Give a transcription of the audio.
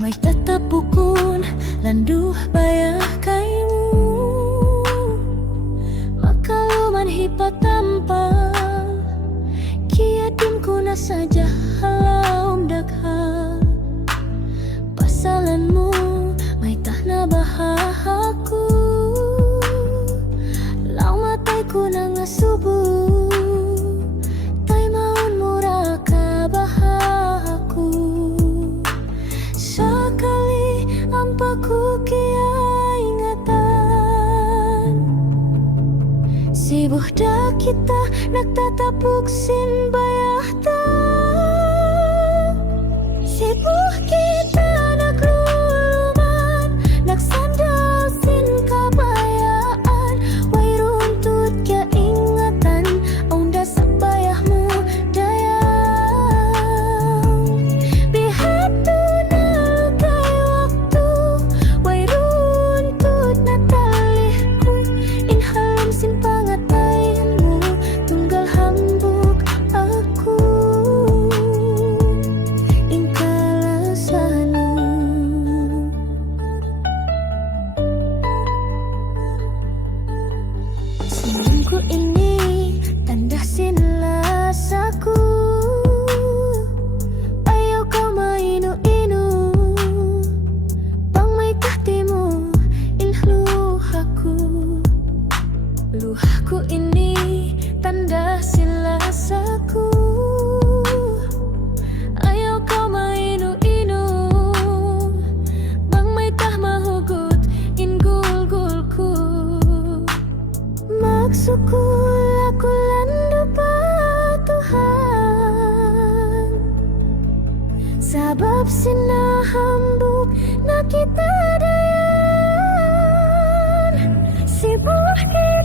May tatapukon landuh bayah kaimu, makaluman hipatampal kiadim ko na saja halaum dagha. Pasalanmu may tahna bahahaku, lau matay ko na nga subo, tay maun mura ka bahahaku. Sakali ang pagkukiya ingatan, sibuhda kita nagtatapuk sin bayahta, sibuh kita nagluluman, nagsandal sin kabayaan. Way runtut kya ingatan, onda sa bayahmu dayang. Bihado na lugay waktu, way runtut na talih ko'y inhalam sin pangatayanmu, tunggal hambuk aku ingkalasanu. Senyumku ini tanda sin lasaku, ayaw kau mainu-inu, pang may tahtimu inluhaku. Luhaku ini tanda sin lasaku, ayaw kau mainu-inu, pang may tah mahugot ingul-gulku. Magsukul ako lando pa Tuhan, sabab sinahambuk na kita dayan, sibuh kita